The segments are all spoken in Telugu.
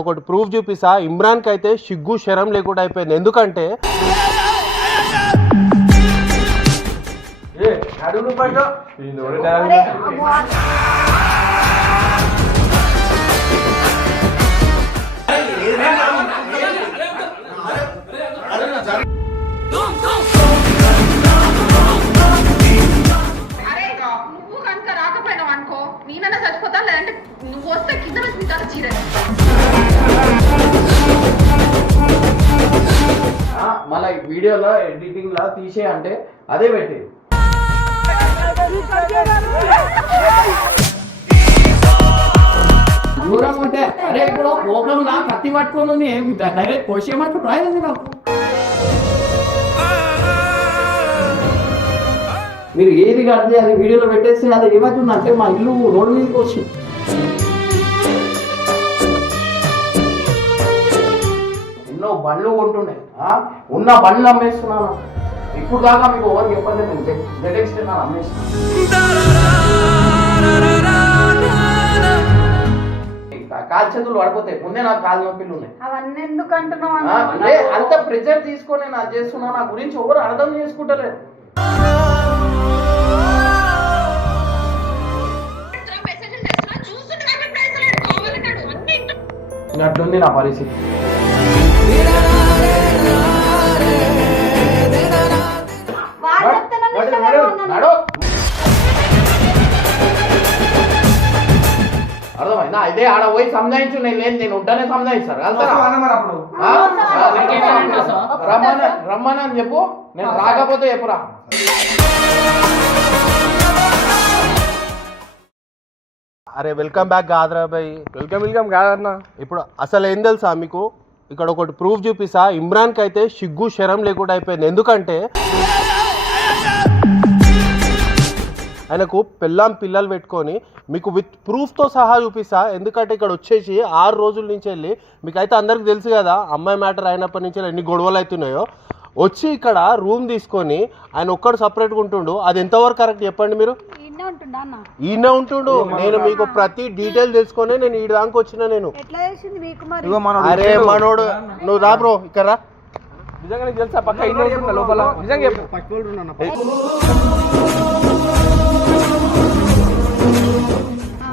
ఒకటి ప్రూఫ్ చూపిస్తా. ఇమ్రాన్కి అయితే సిగ్గు శరం లేకుండా అయిపోయింది. ఎందుకంటే చచ్చిపోతా లేదంటే నువ్వు వస్తే కింద చీర మళ్ళీ వీడియోలో ఎడిటింగ్ లా తీసే అంటే అదే పెట్టి దూరం ఉంటే అరే ఇప్పుడు ప్రోగ్రామ్ లా కత్తి పట్టుకొని డైరెక్ట్ కోసేయమంటూ రాయలేదు నాకు. మీరు ఏది కడితే అది వీడియోలో పెట్టేస్తే అది ఏమవుతుందంటే మా ఇల్లు రోడ్డు మీదకి వచ్చింది. ఎన్నో బండ్లు కొంటుండే ఉన్న బండ్లు అమ్మేస్తున్నాను. ఇప్పుడు దాకా మీకు ఎవరు చెప్పలేదు, నేను జెడెక్స్ అమ్మేస్తున్నాను. కాలు చేతులు పడిపోతాయి. ముందే నాకు కాలు నొప్పిలు ఉన్నాయి. అవన్నీ ఎందుకు అంటున్నావు? అంత ప్రెజర్ తీసుకొని నేను అది చేస్తున్నా. నా గురించి ఎవరు అర్థం చేసుకుంటలేదు. అట్లుంది నా పరిస్థితి. అర్థమైందా? ఇదే ఆడ పోయి సంజాయించు. నేను ఉంటానే సంజాయిస్తారు. రమ్మని చెప్పు. నేను రాకపోతే చెప్పురా. అరే వెల్కమ్ బ్యాక్ కాదురా బాయ్. వెల్కమ్ కాదన్నా. ఇప్పుడు అసలు ఏం తెలుసా మీకు, ఇక్కడ ఒకటి ప్రూఫ్ చూపిస్తా. ఇమ్రాన్కి అయితే సిగ్గు శరం లేకుండా అయిపోయింది. ఎందుకంటే ఆయనకు పిల్లలు పెట్టుకొని మీకు విత్ ప్రూఫ్తో సహా చూపిస్తా. ఎందుకంటే ఇక్కడ వచ్చేసి 6 రోజుల నుంచి వెళ్ళి మీకైతే అందరికి తెలుసు కదా, అమ్మాయి మ్యాటర్ అయినప్పటి నుంచి ఎన్ని గొడవలు అవుతున్నాయో. వచ్చి ఇక్కడ రూమ్ తీసుకొని ఆయన ఒక్కడు సపరేట్గా ఉంటుండు. అది ఎంతవరకు కరెక్ట్ చెప్పండి మీరు? ఈయన ఉంటుండు. నేను మీకు ప్రతి డీటెయిల్ తెలుసుకొని నేను ఈ దానికి వచ్చిన. నేను అరే మనోడు నువ్వు రా బ్రో, ఇక్కడ రా. నిజంగా నీకు తెలుసా పక్క ఇల్లు లోపల? నిజంగా చెప్పు.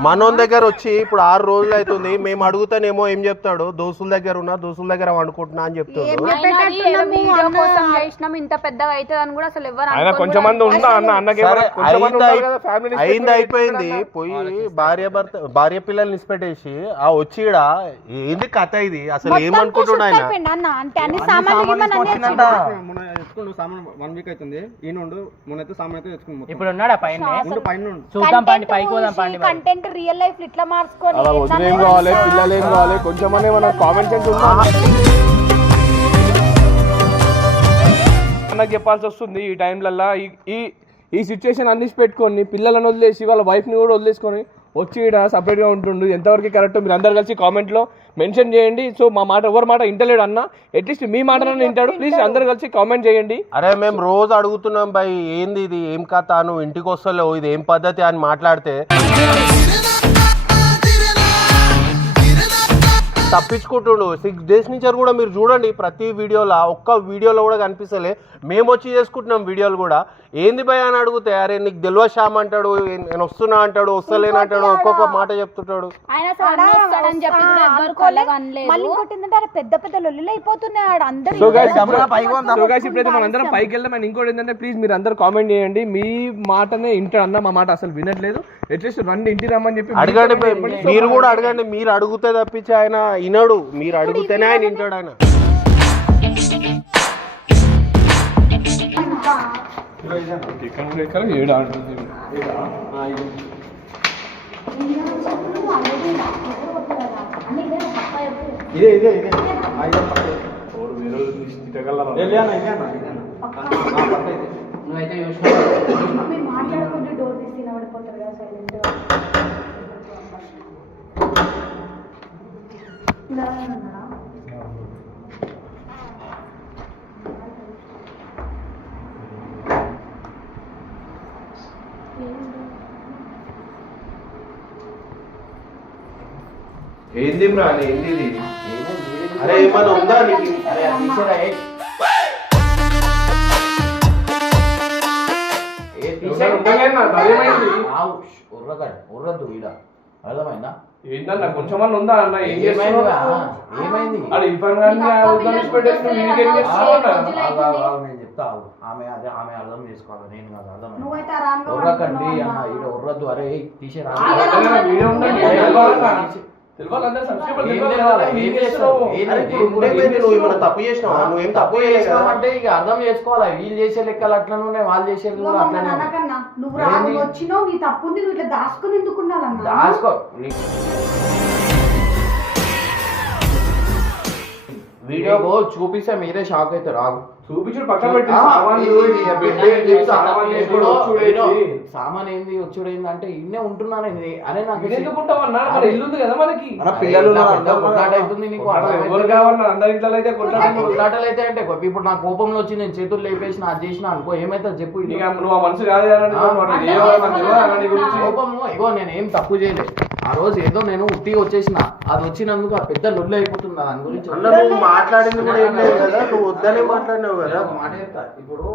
మనోన్ దగ్గర వచ్చి ఇప్పుడు 6 రోజులు అవుతుంది. మేము అడుగుతానేమో ఏం చెప్తాడు, దోస్తుల దగ్గర దగ్గర వండుకుంటున్నా అని చెప్తాడు. ఇంత పెద్దగా అవుతుంది అని కూడా అసలు ఎవరు అయింది అయిపోయింది. పోయి భార్య పిల్లల్ని ఇచ్చిపెట్టేసి వచ్చి ఏంది కథ ఇది? అసలు ఏమనుకుంటున్నా ఆయన? ఇప్పుడు ఉన్నాడా పైన? కంటెంట్ రియల్ లైఫ్ ఇట్లా మార్చుకొని ఏం కావాలి, పిల్లలు ఏం కావాలి, కొంచెం మన కామన్ సెన్స్ ఉందా నాకు చెప్పాల్సి వస్తుంది. ఈ టైంలల్లో ఈ సిచ్యువేషన్ అందించి పెట్టుకొని పిల్లలను వదిలేసి వాళ్ళ వైఫ్ని కూడా వదిలేసుకొని వచ్చి ఇక్కడ సపరేట్గా ఉంటుండు. ఎంతవరకు కరెక్ట్ మీరు అందరు కలిసి కామెంట్లో మెన్షన్ చేయండి. సో మా మాట ఎవరి మాట ఇంటలేడు అన్న, అట్లీస్ట్ మీ మాట వింటాడు. ప్లీజ్ అందరు కలిసి కామెంట్ చేయండి. అరే మేము రోజు అడుగుతున్నాం భయ్, ఏంది ఇది, ఏం కథ, నువ్వు ఇంటికి వస్తలేవు, ఇది ఏం పద్ధతి అని మాట్లాడితే తప్పించుకుంటుండు. 6 days నుంచి కూడా మీరు చూడండి ప్రతి వీడియోలో, ఒక్క వీడియోలో కూడా కనిపిస్తలే. మేము వచ్చి చేసుకుంటున్నాం వీడియోలు కూడా. ఏంది భయ అని అడిగితే అరే నీకు తెలివ శ్యామ్ అంటాడు, నేను వస్తున్నా అంటాడు, వస్తలేనంటాడు, ఒక్కొక్క మాట చెప్తుంటాడు. పెద్ద పెద్ద లొల్లులు అయిపోతున్నాడు అందరూ. ఇప్పుడైతే మనం అందరం పైకి వెళ్దాం. అండ్ ఇంకోటి ఏంటంటే ప్లీజ్ మీరు అందరూ కామెంట్ చేయండి. మీ మాటనే ఇంటాడు అన్న, మా మాట అసలు వినట్లేదు. అట్లీస్ట్ రండి ఇంటికి రమ్మని చెప్పి అడగండి. మీరు కూడా అడగండి. మీరు అడిగితే తప్పించి ఆయన వినడు. మీరు అడిగితేనే ఆయన వింటాడు. ఆయన ఇదే ఇదే ఇదే నువ్వైతే ఏంది బ్రాన్ ఏంది ఇది? అరే ఏమన్నా ఉందా నీకు? అరే అది తీసేరా, ఏ. ఏ తీసేరా. ఆవు, ఉర్రద్దు ఈడ, అర్థమైందా? ఏంటన్నా కొంచెమన్నా ఉందా అన్న? ఏం ఏమైంది? చేస్తున్నావు? ఏమైంది? అరే ఇర్ఫాన్ ఖాన్ ని వదిలేసి పెట్టేసి నువ్వు వీడికి ఏం చేస్తున్నావు అన్న? నేను చెప్తా ఆగు. ఆమె అర్థం చేసుకోవాలి, నేను కాదు. అర్థమైంది? నువ్వైతే ఆరాంగా ఉర్రకండి పడుకున్నావు అన్న, అన్న. ఈడ ఉర్రద్దు. అరే తీసేరా. వీడియో ఉందండి, తెలియాలి అందరూ సబ్స్క్రైబర్ ఏం తెలియాలి తెలియాలి? కదా, ఏం ఏం చేస్తున్నావు? చేస్తున్నావు? ఏం అరే ఇప్పుడు ఉండేపోయింది, నువ్వు ఏమైనా తప్పు చేసినావా? నువ్వేం తప్పు చేయలేవు అంటే ఇక అర్థం చేసుకోవాలి. వీళ్ళు చేసే లెక్కలు అట్లనే ఉన్నాయి, వాళ్ళు చేసేది ఇదిగో కూడా మొన్న అట్లనే ఉన్నాయి. నాన్నకన్నా నువ్వు రాదు ఏంది? వచ్చినావు, నీ తప్పుంది, నువ్వు ఇట్లా దాచుకుని ఎందుకున్నావన్నా? దాసుకో. వీడియో చూపిస్తే మీరే షాక్ అవుతారు. రాగు చూపించుడు పక్కన పెట్టి ఆ, సామాన్లు ఇది పెట్టి సామాన్లు ఇప్పుడు వచ్చుడు నేను ఏంటి? సామాన్ ఏంది వచ్చుడు ఏంది అంటే ఇన్నే ఉంటున్నాను ఏంది? అరే నాకు ఇది ఎందుకు ఉంటావన్నా? మన ఇల్లు ఉంది కదా మనకి. మన పిల్లలు ఉన్నారు, పెద్ద అందరూ కొట్లాట అవుతుంది నీకు. ఎవరు కావాలన్నా అందరి ఇంట్లో అయితే కొట్టాలి. కొట్లాటలు అయితే అంటే ఇప్పుడు నా కోపంలో వచ్చి నేను చేతులు లేపేసిన అది చేసిన అనుకో, ఏమైతే చెప్పు. ఇది నువ్వు ఆ మనసు కాదు కదా, కోపంలో ఇగో నేను ఏం తప్పు చేయలేదు. ఆ రోజు ఏదో నేను ఉట్టిగా వచ్చేసిన, అది వచ్చినందుకు ఆ పెద్ద లొల్లు అయిపోతుంది. దాని గురించి అన్న నువ్వు మాట్లాడింది కూడా ఏం లేదు కదా, నువ్వు వద్దనే మాట్లాడినావు కదా. ఒక మాట చెప్తా. ఇప్పుడు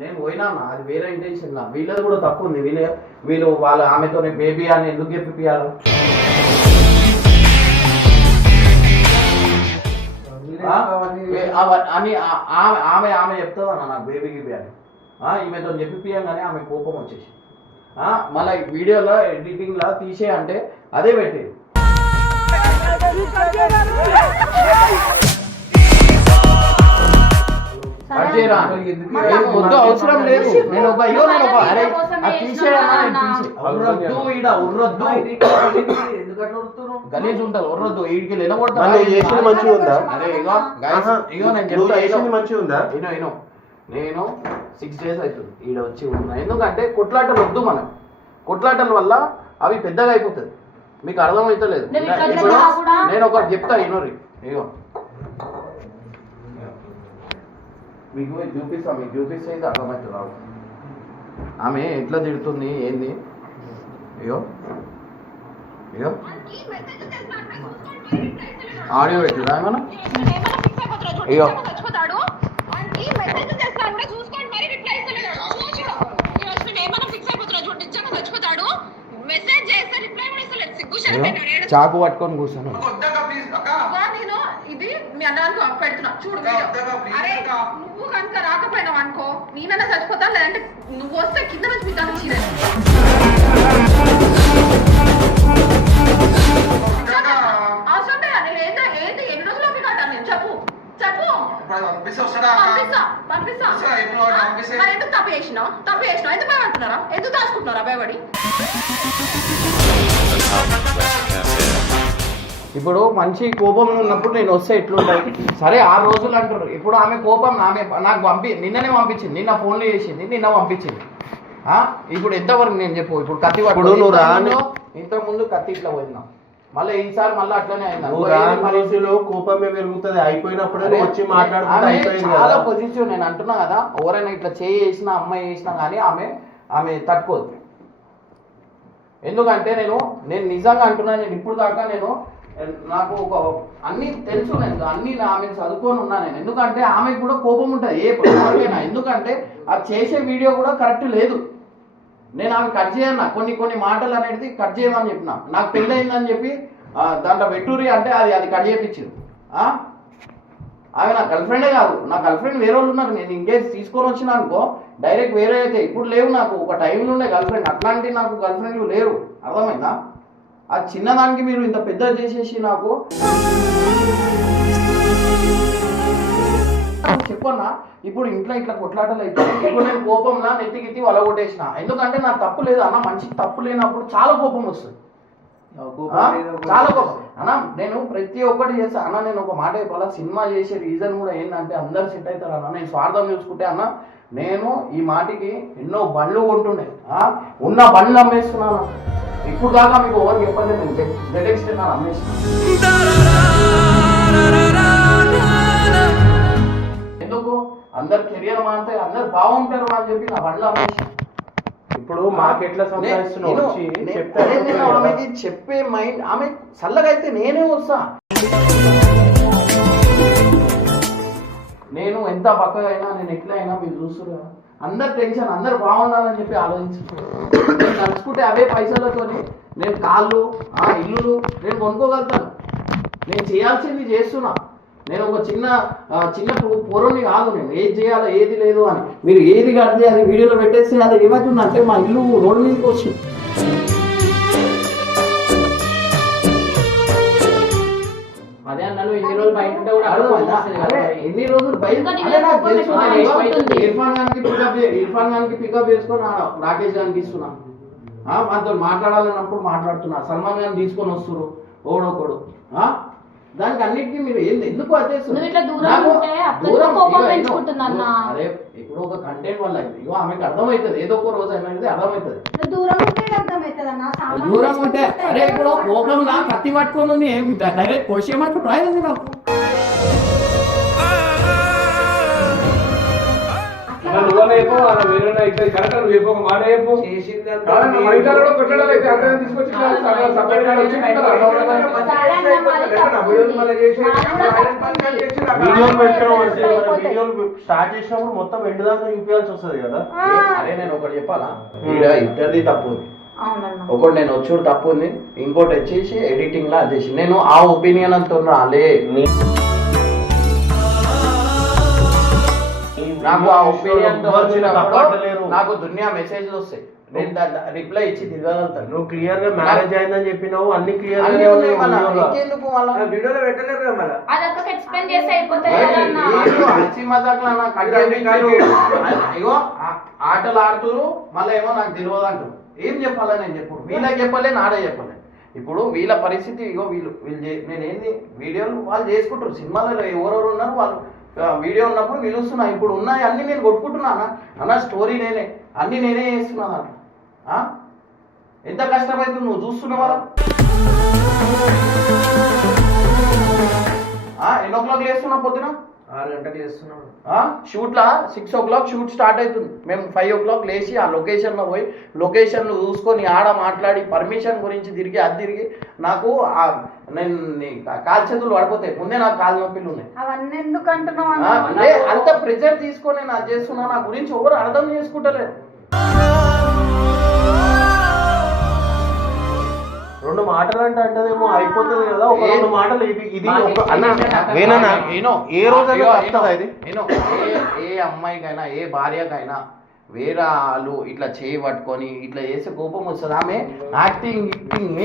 నేను పోయినా అది వేరే ఇంటెన్షన్ లా, వీళ్ళది కూడా తప్పు ఉంది. వీళ్ళు వాళ్ళ ఆమెతో బేబీ అని ఎందుకు చెప్పియాలి? అని ఆమె చెప్తుందన్న నాకు బేబీ గిబీ అని. ఈమెతో చెప్పిపియంగానే ఆమె కోపం వచ్చేసి మళ్ళీ వీడియోలో ఎడిటింగ్ లా తీసే అంటే అదే పెట్టేది. కట్ చేయరా? వద్దు, అవసరం లేదు. నేను ఒక అరే అది తీసేయన్నా, నేను తీసే ఉర్రద్దు. ఈడ ఉర్రద్దు, గలీజ్ ఉంటుంది. ఉర్రద్దు, ఈడికి లేనబడతా. నువ్వు చేసింది మంచిగా ఉందా? అరే ఇగో guys, ఇగో నేను నువ్వు చెప్తా. చేసింది మంచిగా ఉందా? నేను 6 days అవుతుంది ఈడ వచ్చి ఉన్నా. ఎందుకంటే కొట్లాటలు వద్దు, మనం కొట్లాటల వల్ల అవి పెద్దగా అయిపోతుంది. మీకు అర్థమవుతలేదు. ఇప్పుడు నేను ఒకటి చెప్తా, ఇనోరి. ఇగో మీకు చూపిస్తే ఇది అర్థమవుతుంది. రావు ఆమె ఎట్లా తిడుతుంది ఏంది? ఇగో ఆడియో పెట్టిరా ఏమన్నా? ఇగో చాకు పట్టుకొని కూర్చొని నేను ఇది మీ అన్నానికి పెడుతున్నా చూడు వీడియో. అరే నువ్వు కనుక రాకపోయినావు అనుకో, నేనన్నా చచ్చిపోతా, లేదంటే నువ్వు వస్తే కింద నుంచి మీకు అనిచ్చి అవసరం లేదా? నేను ఏంటి ఎన్ని రోజులు మీకు అంటాను నేను? చెప్పు పంపిస్తా. మరి ఎందుకు తప్పు చేసినావు ఎందుకు భయపడుతున్నారా? ఎందుకు దాచుకుంటున్నారా భయపడి? ఇప్పుడు మంచి కోపం ఉన్నప్పుడు నేను వస్తే ఎట్లుంటాయి? సరే 6 రోజులు అంటారు. ఇప్పుడు ఆమె కోపం ఆమె నాకు నిన్ననే పంపించింది, నిన్న ఫోన్లో చేసింది, నిన్న పంపించింది. ఇప్పుడు ఎంతవరకు నేను చెప్పు. ఇప్పుడు కత్తి ఇంతకు ముందు కత్తి ఇట్లా పోయిందా, మళ్ళీ ఈసారి మళ్ళీ అట్లనే మనసులో కోపమే పెరుగుతుంది. అయిపోయినప్పుడే వచ్చి మాట్లాడుకుంటే చాలా పొజిటివ్. నేను అంటున్నా కదా, ఎవరైనా ఇట్లా చేసినా అమ్మాయి చేసినా కానీ ఆమె తట్టుకోదు. ఎందుకంటే నేను నిజంగా అంటున్నా. నేను ఇప్పుడు దాకా నాకు అన్ని తెలుసు. నేను అన్ని ఆమె చదువుకొని ఉన్నా నేను. ఎందుకంటే ఆమెకు కూడా కోపం ఉంటుంది ఏ ప్రతికైనా. ఎందుకంటే అది చేసే వీడియో కూడా కరెక్ట్ లేదు. నేను ఆమె కట్ చేయన్నా, కొన్ని మాటలు అనేది కట్ చేయమని చెప్పిన. నాకు పెళ్ళి అయిందని చెప్పి దాంట్లో వెట్టూరి అంటే అది కట్ చేయించింది. ఆమె నా గర్ల్ ఫ్రెండే కాదు, నా గర్ల్ ఫ్రెండ్ వేరే వాళ్ళు ఉన్నారు. నేను ఇంకేసి తీసుకొని వచ్చినా అనుకో, డైరెక్ట్ వేరే అయితే ఇప్పుడు లేవు. నాకు ఒక టైంలో ఉండే గర్ల్ ఫ్రెండ్, అట్లాంటి నాకు గర్ల్ ఫ్రెండ్లు లేరు. అర్థమైందా? ఆ చిన్నదానికి మీరు ఇంత పెద్ద చేసేసి నాకు చెప్పన్నా. ఇప్పుడు ఇంట్లో ఇట్లా కొట్లాటలు అయితే ఇప్పుడు నేను కోపంలా నెత్తికి వలగొట్టేసిన. ఎందుకంటే నా తప్పు లేదు అన్న. మనిషికి తప్పు లేనప్పుడు చాలా కోపం వస్తుంది, చాలా కోపం అన్న. నేను ప్రతి ఒక్కటి చేస్తా అన్న. నేను ఒక మాట చెప్పాలా, సినిమా చేసే రీజన్ కూడా ఏంటంటే అందరు సెట్ అవుతారు అన్న. నేను స్వార్థం చూసుకుంటే అన్న, నేను ఈ మాటికి ఎన్నో బండ్లు కొంటుండే, ఉన్న బండ్లు అమ్మేస్తున్నాను. ఇప్పుడు దాకా మీకు ఎవరు చెప్పలేదు, నేను ZX నేను అమ్మేస్తున్నాను. ఎందుకు? అందరు కెరియర్ మారితే అందరు బాగుంటారు అని చెప్పి నా బండ్లు అమ్మేసి ఇప్పుడు మాకెట్లా సంపాదిస్తున్నావు వచ్చి చెప్తే అదే నేను ఆమెకి చెప్పే మైండ్ ఆమె చల్లగా అయితే నేనే వస్తా. నేను ఎంత పక్కగా అయినా నేను ఎట్లా అయినా మీరు చూస్తున్నా అందరు టెన్షన్ అందరు బాగుండాలని చెప్పి ఆలోచించుకుంటాను. నేను నడుచుకుంటే అవే పైసలతోని నేను కాళ్ళు ఇల్లులు నేను కొనుక్కోగలుగుతాను. నేను చేయాల్సింది చేస్తున్నా. నేను ఒక చిన్న పొరని కాదు. నేను ఏది చేయాలో ఏది లేదు అని మీరు ఏది కడితే అది వీడియోలో పెట్టేస్తే అది ఏమవుతుంది అంటే మా ఇల్లు రోడ్డు మీదకి వచ్చింది. అదే అన్నాను ఎన్ని రోజులు బయట ఉంటే కూడా అరే ఎన్ని రోజులు బయట ఇర్ఫాన్ గానికి పికప్ చేసుకొని రాకేష్ గారికి ఇస్తున్నా. మనతో మాట్లాడాలన్నప్పుడు మాట్లాడుతున్నా. సల్మాన్ గారిని తీసుకొని వస్తున్నారు ఓడొకడు. దానికి అన్నిటికీ మీరు ఎందుకు అదే అరే ఇప్పుడు ఒక కంటెంట్ వల్ల ఇగో ఆమెకు అర్థమవుతుంది. ఏదో ఒక రోజు అయినా అర్థమవుతుంది. దూరం ఉంటే అరే ఇప్పుడు కోపంగా కత్తి పట్టుకొని ఉంది ఏమి డైరెక్ట్ కోసేయమంటే ప్రాయం నాకు. నువ్వనే చెప్పు వేరే కరెక్ట్ నువ్వు చెప్పు ఒక మాట చెప్పు. వీడియోలు స్టార్ట్ చేసినప్పుడు మొత్తం ఎండు దాకా చూపించాల్సి వస్తుంది కదా. అరే నేను ఒకటి చెప్పాలా, ఇద్దరిది తప్పు ఉంది. ఒకటి నేను వచ్చుడు తప్పు ఉంది, ఇంకోటి వచ్చేసి ఎడిటింగ్ లా చేసి నేను ఆ ఒపీనియన్ అంతా రాలే. నాకు ఆ ఒపీనియన్ నాకు దునియా మెసేజ్లు వస్తాయి. నేను రిప్లై ఇచ్చి తిరగలుగుతాను. నువ్వు క్లియర్ గా మ్యారేజ్ అయిందని చెప్పినావు. అన్ని క్లియర్ వీడియోలో పెట్టలేదు కదా మళ్ళీ ఆటలు ఆడుతున్నారు. మళ్ళీ ఏమో నాకు తెలియదు అంటారు. ఏం చెప్పాలా నేను చెప్పు. వీళ్ళకి చెప్పలే నాడే చెప్పలే. ఇప్పుడు వీళ్ళ పరిస్థితి ఇగో వీళ్ళు నేను ఏంది వీడియోలు వాళ్ళు చేసుకుంటారు. సినిమాలో ఎవరెవరు ఉన్నారు వాళ్ళు వీడియో ఉన్నప్పుడు పిలుస్తున్నా. ఇప్పుడు ఉన్నాయి అన్ని నేను కొట్టుకుంటున్నానా అన్న. స్టోరీ నేనే అన్ని నేనే చేస్తున్నా. ఎంత కష్టమైతే నువ్వు చూస్తున్నావా? ఎన్నో క్లాక్ లేస్తున్నా పొద్దున 6 గంటలకు చేస్తున్నాం. షూట్లా 6 o'clock షూట్ స్టార్ట్ అవుతుంది. మేము 5 o'clock లేచి ఆ లొకేషన్లో పోయి లొకేషన్లు చూసుకొని ఆడ మాట్లాడి పర్మిషన్ గురించి తిరిగి అది తిరిగి నాకు నేను కాలు చేతులు పడిపోతాయి. ముందే నాకు కాలు నొప్పిలు ఉన్నాయి. అవన్నీ ఎందుకు అంటున్నావు? అంత ప్రెజర్ తీసుకొని నేను అది చేస్తున్నా. నా గురించి ఎవరు అర్థం చేసుకుంటలేదు. రెండు మాటలు అంటే అంటదేమో అయిపోతుంది కదా. ఒక రెండు మాటలు ఇది ఏ రోజైనా ఇది ఏ అమ్మాయికైనా ఏ భార్యకైనా వేరే వాళ్ళు ఇట్లా చేయి పట్టుకొని ఇట్లా చేసే కోపం వస్తుంది. ఆమె యాక్టింగ్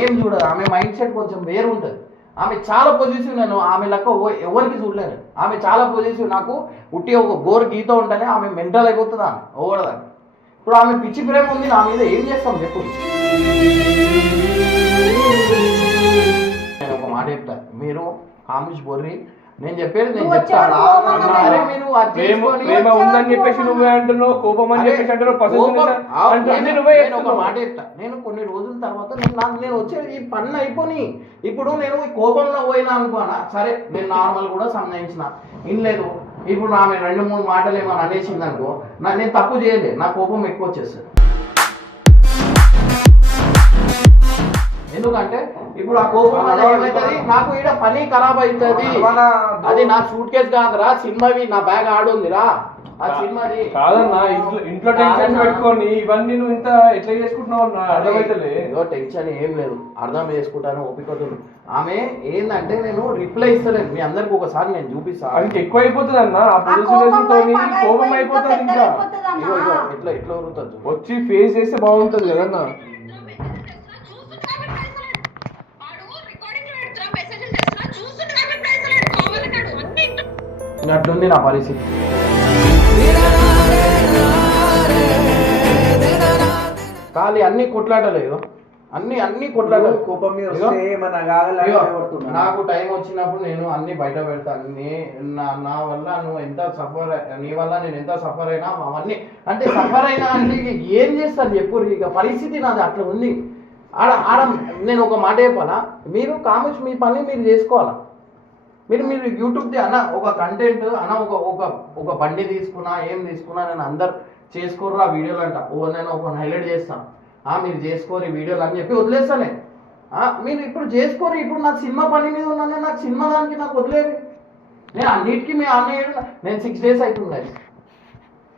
ఏం చూడదు. ఆమె మైండ్ సెట్ కొంచెం వేరు ఉంటుంది. ఆమె చాలా పొజిటివ్. నేను ఆమె లెక్క ఎవరికి చూడలేను. ఆమె చాలా పొజిటివ్. నాకు ఉట్టి ఒక గోరు గీత ఉంటేనే ఆమె మెంటల్ అయిపోతుంది. ఆమె ఓడదాన్ని. ఇప్పుడు ఆమె పిచ్చి ప్రేమ ఉంది నా మీద. ఏం చేస్తాం చెప్పు. నేను ఒక మాట చెప్తా. మీరు కాముష్ బొర్రి నేను చెప్పేది నేను చెప్తాను. ప్రేమ ఉందని చెప్పేసి నువ్వే అంటున్నావు. కోపం అని చెప్పేసి ఒక మాట చెప్తా. నేను కొన్ని రోజుల తర్వాత నేను వచ్చేది ఈ పన్ను అయిపోయి ఇప్పుడు నేను ఈ కోపంలో పోయినా అనుకోనా సరే నేను నార్మల్ కూడా సంబంధించిన ఇన్లేదు. ఇప్పుడు ఆమె 2-3 మాటలు ఏమైనా అనేసింది అనుకో నేను తప్పు చేయలేదు. నా కోపం ఎక్కువ వచ్చేస్తుంది. ఎందుకంటే ఇప్పుడు ఆ కోపం వల్ల ఏమవుతుంది నాకు ఈడ పని ఖరాబ్ అవుతుంది. అది నా సూట్ కేసు కాదురా, సినిమావి నా బ్యాగ్ ఆడుందిరా ఆ సినిమాది కాదన్నా. ఇంట్లో టెన్షన్ పెట్టుకొని ఇవన్నీ నువ్వు ఇంత ఎట్లా చేసుకుంటున్నావు అన్న అర్థమైతలే. టెన్షన్ ఏం లేదు, అర్థం చేసుకుంటాను. ఓపికతో ఆమె ఏంటంటే నేను రిప్లై ఇస్తలేదు. మీ అందరికి ఒకసారి నేను చూపిస్తాను. అది ఎక్కువ అయిపోతుంది అన్న. ఆ కోపం అయిపోతుంది. ఇంకా ఎట్లా ఎట్లా వరుతుంది వచ్చి ఫేస్ చేస్తే బాగుంటుంది కదన్నా. అట్లుంది నా పరిస్థితి. ఖాళీ అన్ని కొట్లాడలేదు. అన్ని కొట్లాడలేదు. కోపం మీద నాకు టైం వచ్చినప్పుడు నేను అన్ని బయట పెడతాను. నా వల్ల నువ్వు ఎంత సఫర్, నీ వల్ల నేను ఎంత సఫర్ అయినా అవన్నీ అంటే సఫర్ అయినా అంటే ఏం చేస్తారు చెప్పు. ఇక పరిస్థితి నాది అట్లా ఉంది. ఆడ నేను ఒక మాట చెప్పాలా, మీరు కామెంట్స్ మీ పని మీరు చేసుకోవాలా. మీరు యూట్యూబ్ది అన్న ఒక కంటెంట్ అన్న ఒక బండి తీసుకున్నా ఏం తీసుకున్నా నేను అందరు చేసుకోరు ఆ వీడియోలు అంట నేను ఒక హైలైట్ చేస్తాను మీరు చేసుకోరు ఈ వీడియోలు అని చెప్పి వదిలేస్తానే మీరు ఇప్పుడు చేసుకోరు ఇప్పుడు నాకు సినిమా పని మీద ఉన్నానే నాకు సినిమా దానికి నాకు వదిలేదు నేను అన్నిటికీ మీ అన్నయ్య నేను 6 days అవుతుంది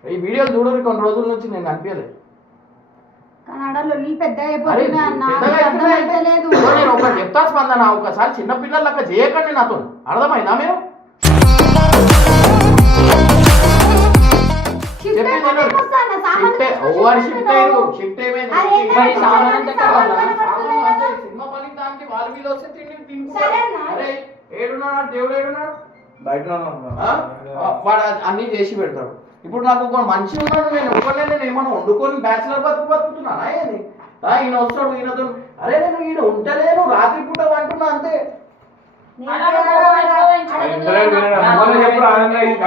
ఈ వీడియోలు చూడరు కొన్ని రోజుల నుంచి నేను కనిపించలేదు నేను ఒకటి చెప్తా స్పందన ఒకసారి చిన్న పిల్లలక చేయకండి నాతో అర్థమైందా మీరు షిఫ్ట్ సినిమా పనికి దానికి వాళ్ళు వీళ్ళు వస్తే ఏడున్నాడు దేవుడు ఏడున్నాడు బయట వాడు అన్ని చేసి పెడతాడు ఇప్పుడు నాకు ఒక మనిషి ఉన్నాడు నేను ఒక్కనే నేను ఏమన్నా వండుకొని బ్యాచిలర్ బతుకుతున్నానా ఏది ఈయన వస్తాడు ఈయనతో అరే నేను ఈయన ఉంటలేను రాత్రి పూట అంటున్నా అంతే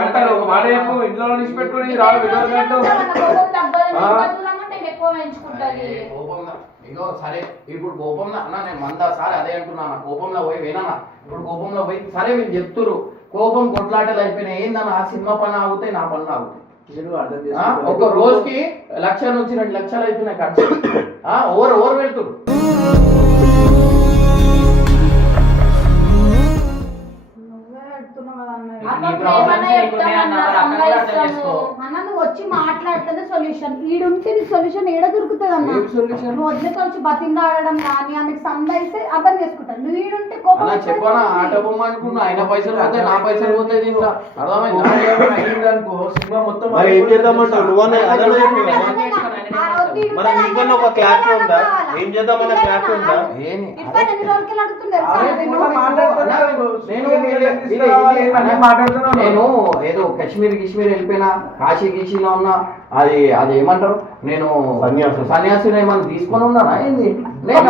అంటారు ఒక మాట చెప్పు ఇంట్లో పెట్టుకుని రాదు ఇగో సరే ఇప్పుడు కోపంలో అన్నా నేను 100 సార్లు అదే అంటున్నా కోపంలో పోయి వినా ఇప్పుడు కోపంలో పోయి సరే మీరు చెప్తురు కోపం కొట్లాటలు అయిపోయినాయి ఏందన్న ఆ సినిమా పని ఆగుతాయి నా పనులు ఆగుతాయి ఒక రోజుకి 1,00,000 నుంచి 2 లక్షలు అవుతున్నాయి ఖర్చు ఓవర్ పెడుతురు అన్న నువ్వు వచ్చి మాట్లాడితేనే సొల్యూషన్ ఈడుంటే నీ సొల్యూషన్ ఏడ దొరుకుతుంది అన్న నువ్వు వదిలేసి వచ్చి బతిందాడడం కానీ ఆమెకు సంబంధిస్తే అర్థం చేసుకుంటాను నువ్వు ఈడుంటే కోపం చెప్పనా ఆట బొమ్మ అనుకున్నా ఆయన పైసలు పోతే నా పైసలు పోతే దీంట్లో అర్థమైందనుకో సినిమా మొత్తం మరి ఏం చేద్దామంటావు నువ్వనే మన ఇంకొన్న ఒక క్లారిటీ ఉందా ఏం చేద్దామన్న క్లారిటీ ఉందా నేను ఏదో కాశ్మీర్ వెళ్ళిపోయినా కాశీ గీషీలో ఉన్నా అది ఏమంటారు నేను సన్యాసిని ఏమన్నా తీసుకొని ఉన్నానా ఏంది నేను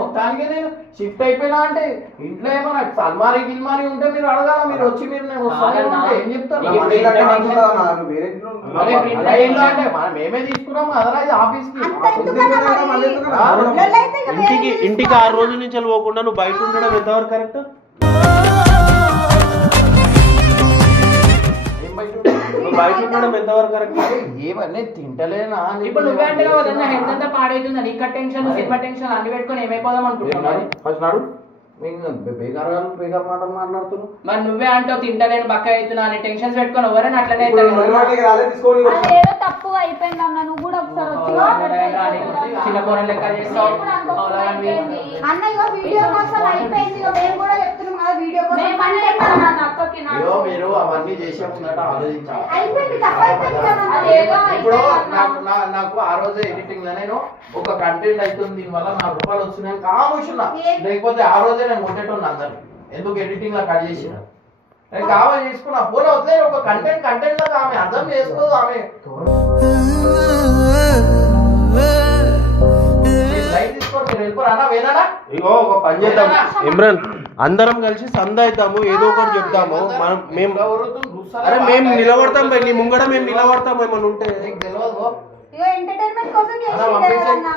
మొత్తానికి నేను షిఫ్ట్ అయిపోయినా అంటే ఇంట్లో ఏమన్నా సల్మారీ గిల్మారీ ఉంటే మీరు అడగాల మీరు వచ్చి మీరు నేను వస్తాను ఏం చెప్తారు అంటే మనం మేమే తీసుకున్నాం అదరాజ్ ఆఫీస్ కి ఇంటికి 6 రోజుల నుంచి పోకుండా నువ్వు బయట ఉండడం ఎంతవరకు కరెక్ట్ బయట ఉండడం ఎంతవరకు కరెక్ట్ ఏమన్నీ తింటలేనా ఇప్పుడు నువ్వే అంటే కదా హెల్త్ అంతా పాడైతుంది నీకు టెన్షన్ సినిమా టెన్షన్ అన్ని పెట్టుకొని ఏమైపోదాం అనుకుంటున్నాను ఫస్ట్ నాడు బేగారు మాటలు మాట్లాడుతున్నావు మరి నువ్వే అంటావు తింటలేను బక్క అవుతున్నా అని టెన్షన్స్ పెట్టుకొని ఎవరైనా అట్లనే ఏదో తప్పు అయిపోయింది అన్న నువ్వు కూడా ఒకసారి చిన్న కూరలు లెక్క చేస్తావు అన్నయ్య వీడియో కోసం అయిపోయింది మేము కూడా చెప్తున్నాం కదా వీడియో కోసం మీరు అవన్నీ చేసే ముందట ఆలోచించాలి అయిపోయింది తప్పు అయిపోయింది ఇప్పుడు నాకు ఆ రోజు ఎడిటింగ్ లో నేను ఒక కంటెంట్ అవుతుంది దీనివల్ల ₹4 వస్తున్నాయని కామూషున్నా లేకపోతే ఆ రోజే నేను ముట్టేటోన్నా అందరు ఎందుకు ఎడిటింగ్ లో కట్ చేసిన నేను కావాలి చేసుకున్నా పూల వదిలే ఒక కంటెంట్ లో ఆమె అర్థం చేసుకోదు ఆమె లైట్ తీసుకోండి మీరు వెళ్ళిపోరా వేనాడా ఇగో ఒక పని చేద్దాం ఇమ్రాన్ అందరం కలిసి సంద అవుతాము ఏదో ఒకటి చెప్తాము మనం మేము అరే మేము నిలబడతాం భయ్ నీ ముంగడ మేము నిలబడతాం ఏమన్నా ఉంటే తెలియదు ఎంటర్టైన్మెంట్ కోసం చేసింది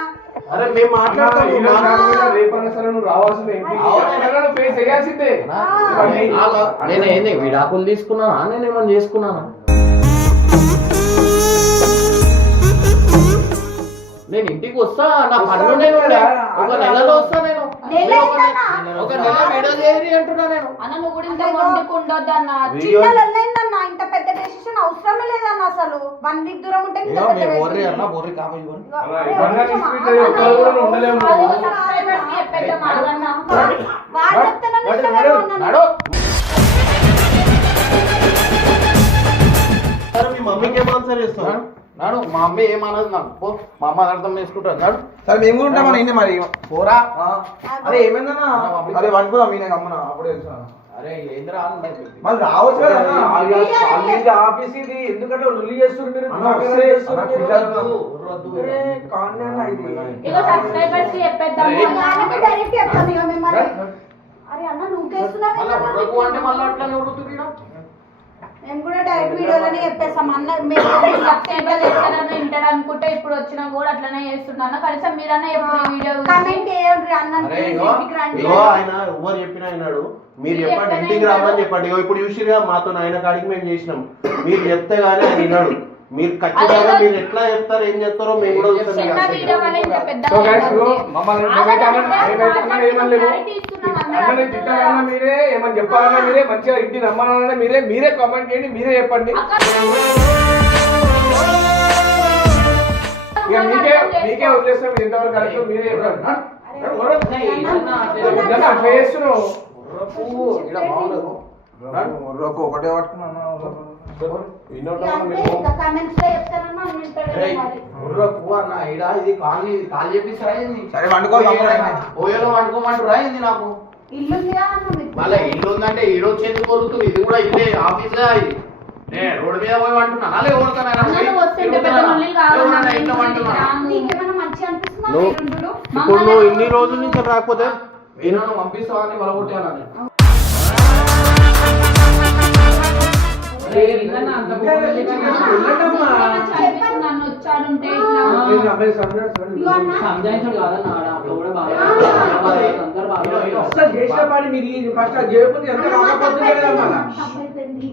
అరే మేము మాట్లాడతాము రేపన్నా సరే నువ్వు రావాల్సిందే ఫేస్ చేయాల్సిందే నేనేంది విడాకులు తీసుకున్నానా నేనేమన్నా చేసుకున్నానా నేను ఇంటికి వస్తా నా పనులు ఒక నెలలో వస్తా నేను ఒక నెల వీడియో చేయరి అంటున్నా నేను అన్న నువ్వు కూడా ఇంత వండుకుండొద్దు అన్న చిన్నలైందన్న ఇంత పెద్ద డెసిషన్ అవసరమే లేదన్న అసలు 1 వీక్ దూరం ఉంటే బోర్రి కాబట్టి మీ మమ్మీకి ఏం ఆన్సర్ చేస్తావు నాడు మా అమ్మ ఏమన్నది నాకు మా అమ్మ అర్థం చేసుకుంటారు నాడు సరే మేము కూడా ఉంటామని మరి పోరా అరే ఏమైందన్నా అరే వండుకుందాం మీ అమ్మన అప్పుడే అరే ఏంద్రా మళ్ళీ రావచ్చు కదా ఆఫీస్ ఇది ఎందుకంటే లొల్లి చేస్తున్నారు అంటే మళ్ళీ అట్లా నవ్వుతున్నా మేము కూడా డైరెక్ట్ వీడియోలోనే చెప్పేస్తాం అన్న ఇంటర్ అనుకుంటే ఇప్పుడు వచ్చినా కూడా అట్లనే చేస్తున్నాను కనీసం మీరన్నా ఎప్పుడు వీడియో కామెంట్ చేయండి అన్న ఆయన ఎవరు చెప్పినా అయినాడు మీరు చెప్పండి ఇంటికి రామని చెప్పండి ఇప్పుడు చూసిగా మాతో ఆయన కాడికి మేము చేసినాం మీరు చెప్తే గానీ ఆయన విన్నాడు మీరు ఖచ్చితంగా మీరు ఎట్లా చెప్తారో ఏం చెప్తారో మేము కూడా చూస్తాం చిన్న ఇక. వీడియో వల్ల ఇంత పెద్ద సో గైస్ మమ్మల్ని ఏమనలేదు అన్నని తిట్టాలన్నా మీరే, ఏమని చెప్పాలన్నా మీరే, మంచిగా ఇంటి నమ్మాలన్నా మీరే కామెంట్ చేయండి, మీరే చెప్పండి. ఇక మీకే వదిలేస్తాం, ఇది ఎంతవరకు కరెక్ట్ మీరే చెప్పండి. నిజంగా అట్లా చేస్తున్నావు. ఒకటే పట్టుకున్నాను కామెంట్స్ లో చెప్తానన్నా ఇది కాల్ చేపిస్తారా సరే వండుకో ఓయోలో వండుకోమంటురా ఇది నాకు ఇల్లు ఉంది కదా అన్న మీకు. మళ్ళీ ఇల్లు ఉందంటే ఈడో చేతి కొరుకుతుంది, ఇది కూడా ఇల్లే ఆఫీస్ ఇది నేను రోడ్డు మీద పోయి వంటున్నా అలా అన్నలు వస్తే ఇంత పెద్ద లొల్లి కావాలి. ఇంట్లో వంటున్నా నీకేమైనా మంచిగా అనిపిస్తుందా నువ్వు మీరుండుడు? ఇప్పుడు నువ్వు ఇన్ని రోజుల నుంచి రాకపోతే నేను పంపిస్తావని వలగొట్టాను నన్ను వచ్చాడుంటే ఇట్లా ఇదిగో అన్న. సంజాయించుడు కాదన్న ఆడ అట్లా కూడా బాగా అందరు బాగా అసలు చేసిన పని మీరు ఫస్ట్ అది చేయకపోతే ఎంత కాకపోతుంది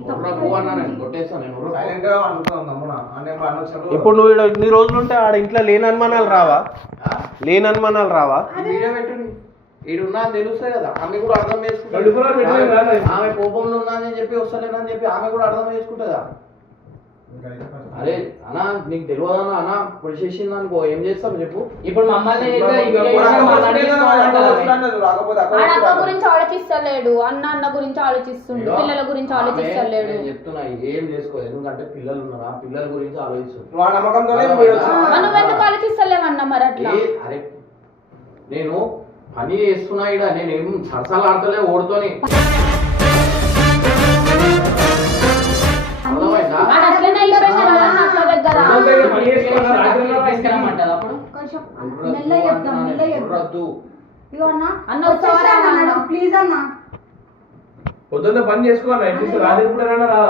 తప్పైపోయింది, అన్నా నేను కొట్టేస్తాను నేను సైలెంట్ గా వండుకుందాం తమ్ముడా అనే పని ఇప్పుడు నువ్వు ఈడ ఇన్ని రోజులు ఉంటే ఆడ ఇంట్లో లేని అనుమానాలు రావా? లేని అనుమానాలు రావా? వీడియో పెట్టుని ఈడున్నా తెలుస్తాయి కదా, ఆమె కూడా అర్థం రెండు చేసుకుంటుంది. కూడా పెట్టలేదు కదా. ఆమె కోపంలో ఉన్నానని చెప్పి వస్తలేనని చెప్పి ఆమె కూడా అర్థం చేసుకుంటుందా? అరే అన్నా నీకు తెలియదన్నా అన్న పొడి చేసింది అనుకో ఏం చేస్తాం చెప్పు. ఇప్పుడు మమ్మల్ని అయితే ఈ వీడియో చేసి మాట్లాడిస్తున్నాడు. రాకపోతే ఆడ అక్క గురించి ఆలోచిస్తలేడు, అన్న గురించి ఆలోచిస్తుండు, పిల్లల గురించి ఆలోచిస్తలేడు. నేను చెప్తున్నా ఏం చేసుకోదు, ఎందుకంటే పిల్లలు ఉన్నారు, ఆ పిల్లల గురించి ఆలోచిస్తుంది. నువ్వు ఆ నమ్మకంతోనే మనం ఎందుకు ఆలోచిస్తలేమన్నా మరి అట్లా? అరే నేను పని చేస్తున్నా ఇడ నేనేం సరసాలు ఆడతలే ఓడుతోని అర్థమైందా? ఆడ అట్లనే అయిపోయింది కదా అక్క దగ్గర. తీసుకురమ్మంటారు అప్పుడు కొంచెం మెల్లగా చెప్దాం, మెల్లగా చెప్దాం. కుర్రద్దు. ఇదిగో అన్న. అన్న వచ్చేసా వచ్చేసా అన్నాడు, ప్లీజ్ అన్న. పొద్దున్న పని చేసుకోవాలి, అట్లీస్ట్ రాత్రి కూడా రాదా?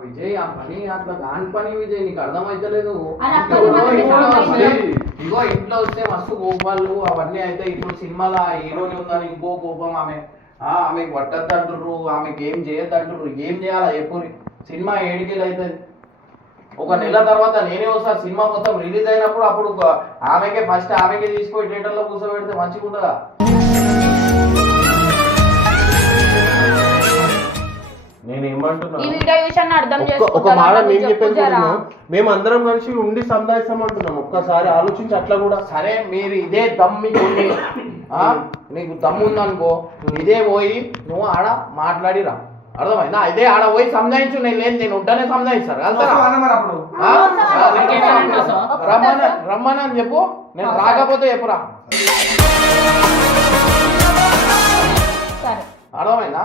విజయ్ ఆ పని అట్లా కాని పని విజయ్ నీకు అర్థమైతలేదు. అది అక్కడి మనకి సంపాదించలేదు. ఇగో ఇంట్లో వస్తే మస్తు కోపాలు అవన్నీ అయితే ఇప్పుడు సినిమాలో హీరోని ఉందని ఇంకో కోపం ఆమెకు పట్టద్దంటుర్రు, ఆమెకి ఏం చేయొద్దంటుర్రు, ఏం చేయాలా ఎప్పుడు సినిమా ఏడికెళ్ళి అవుతుంది. ఒక నెల తర్వాత నేనే వస్తా సినిమా మొత్తం రిలీజ్ అయినప్పుడు అప్పుడు ఆమెకే ఫస్ట్ ఆమెకే తీసుకొని థియేటర్లో కూర్చోబెడితే మంచిగా ఉంటుందా? నేను ఏమంటున్నా, ఈ వీడియో విషయాన్ని అర్థం ఒక మాట మేము చేసుకోవాలి. చెప్పేది మేము అందరం కలిసి ఉండి సంపాదిస్తామంటున్నాం. ఒక్కసారి ఆలోచించి అట్లా కూడా. సరే మీరు ఇదే దమ్మి కొన్ని నీకు దమ్ము ఉందనుకో ఇదే పోయి నువ్వు ఆడ మాట్లాడిరా, అర్థమైందా? ఇదే ఆడ పోయి సంజాయించు, నేను ఉంటానే సంజాయిస్తారు మరి అప్పుడు రమ్మని చెప్పు, నేను రాకపోతే చెప్పురా, సరే. అర్థమైందా?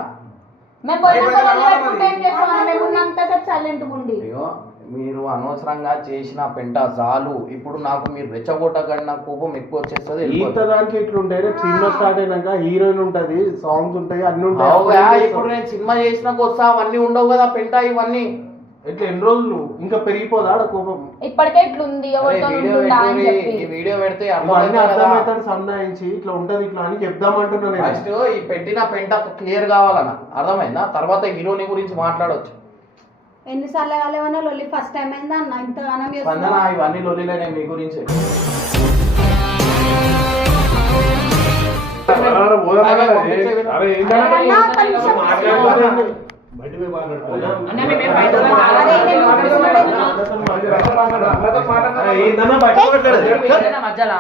మేము పోయినప్పుడు వదిలిపెట్టుకుంటే ఏం చేస్తాం? మేము ఉన్నంతసేపు సైలెంట్ ఉండి. అయ్యో మీరు అనవసరంగా చేసిన పెంట చాలు. ఇప్పుడు నాకు మీరు రెచ్చగొట్టకండి, నాకు కోపం ఎక్కువ వచ్చేస్తుంది. ఈత దానికి ఇట్లుంటాయి, సినిమా స్టార్ట్ అయినాక హీరోయిన్ ఉంటది, సాంగ్స్ ఉంటాయి, అన్ని అవుగా, ఉంటాయి. ఇప్పుడు నేను సినిమా చేసినాక వస్తా అవన్నీ ఉండవు కదా పెంట ఇవన్నీ. ఇట్లా ఎన్ని రోజులు ఇంకా పెరిగిపోదా ఆడ కోపం? ఇప్పటికే ఇట్లుంది ఎవరితో ఉంటుందా అని చెప్పి. ఈ వీడియో పెడితే ఇవన్నీ అర్థమవుతాడు సంధాయించి ఇట్లా ఉంటది ఇట్లా అని చెప్దామంటున్నా నేను. ఫస్ట్ ఈ పెట్టిన పెంట క్లియర్ కావాలన్న, అర్థమైందా? తర్వాత హీరోని గురించి మాట్లాడవచ్చు. ఎన్నిసార్లు కాలేవన్నా లొల్లి ఫస్ట్ టైం అయిందా అన్న? ఇంత గానం స్పందన ఇవన్నీ లొల్లిలేనే మీ గురించి. అన్న మేమేం బయట మధ్యలో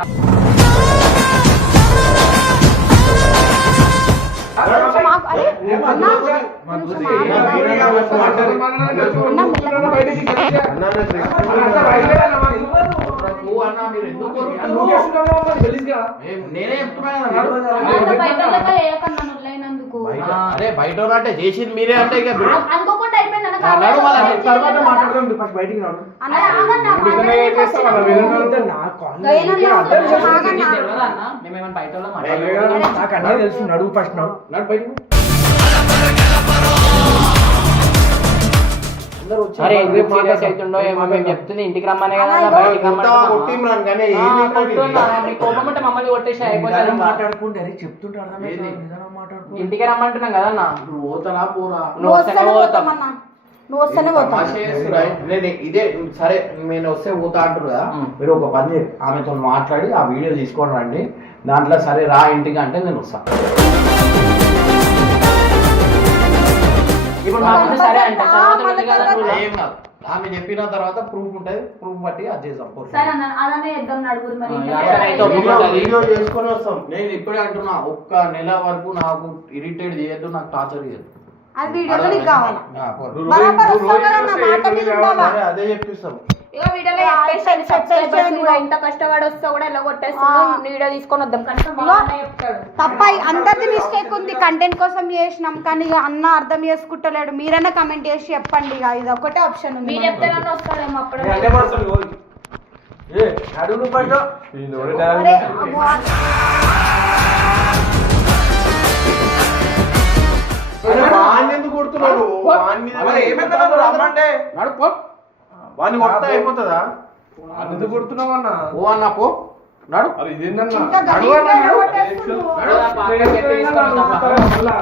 నువ్వు అన్నా మీరు ఎందుకు నేనే చెప్తున్నాను. బయట లెక్క చేయకన్నా నువ్వులైనందుకు. అరే బయట అంటే చేసింది మీరే అంటే ఇక అనుకోకుండా అయిపోయింది అన్న. నడు మళ్ళీ తర్వాత మాట్లాడదాం ఫస్ట్ బయటికి రాడు. అన్న ఆగన్నా, తెలియదా అన్న? మేమేమైనా బయట వాళ్ళం మాట్లాడుకుంటున్నాం. నాకు అన్నీ తెలుసు, నడువు ఫస్ట్ నడు. నడు బయటకు. అరే ఎందుకు సీరియస్ అవుతుండో ఏమో మేము చెప్తుంది ఇంటికి రమ్మనే కదా బయటికి మీ కోపం ఉంటే మమ్మల్ని కొట్టేసి అయిపోతుంది. మాట్లాడుకుంటే చెప్తుంటే ఏంది? ఇంటికి రమ్మంటున్నాం కదా అన్న. ఇప్పుడు పోతారా పోరా? నువ్వు వస్తేనే పోతాం. నువ్వు వస్తేనే పోతావు. తమాషా చేస్తుర్రా? నేను ఇదే సరే నేను వస్తే పోతా అంటారు కదా, మీరు ఒక పని చేయండి, ఆమెతో మాట్లాడి ఆ వీడియో తీసుకొని రండి, దాంట్లో సరే రా ఇంటికి అంటే నేను వస్తాను. ఇప్పుడు మా ముందు సరే అంటే తర్వాత ఉంది కదా నువ్వు ఏం కాదు, ఆమె చెప్పిన తర్వాత ప్రూఫ్ ఉంటుంది, ప్రూఫ్ బట్టి అది చేద్దాం. సరే అన్న అలానే ఇద్దాం నడుగురు మరి వీడియో చేసుకొని వస్తాం. నేను ఇప్పుడే అంటున్నా, ఒక్క నెల వరకు నాకు ఇరిటేట్ చేయొద్దు, నాకు టార్చర్ చేయొద్దు. అది వీడియోలో నీకు కావాలి. నువ్వు బరాబర్ రోజు వస్తావు కదా, నా చేస్తే మాట ఏం మీద కావాలి? ఉండాలా? సరే, అదే చెప్పిస్తాం. ఇక వీడియోలో చెప్పేసి సబ్స్క్రైబర్స్ కూడా ఇంత కష్టపడి వస్తే కూడా ఎలా కొట్టేస్తుందో వీడియో తీసుకొని వద్దాం కనీసం బాగానే చెప్తాడు. తప్ప అందరిది మిస్టేక్ ఉంది, కంటెంట్ కోసం చేసినాం కానీ ఇక అన్న అర్థం చేసుకుంటలేడు. మీరైనా కమెంట్ చేసి చెప్పండి, ఇక ఇది ఒకటే ఆప్షన్ ఉంది. మీరు చెప్తేనన్నా వస్తాడేమో అప్పుడు నేను అదే పడుతుంది రోజు. ఏ అడుగు పడ్డ అరే, అమ్మో. వాడిని ఎందుకు కొడుతున్నాడు? వాడి మీద ఏమైందంటే నడు పో, వాడిని కొడితే అయిపోతుందా? ఎందుకు కొడుతున్నావు అన్న? పో అన్న పో, నడు. అరే ఇదేందన్నా? ఇంకా గలీజ్గా కొట్టేస్తున్నావు. నడు. పాపం చెప్పి తీసుకొని వద్దాం. మళ్ళా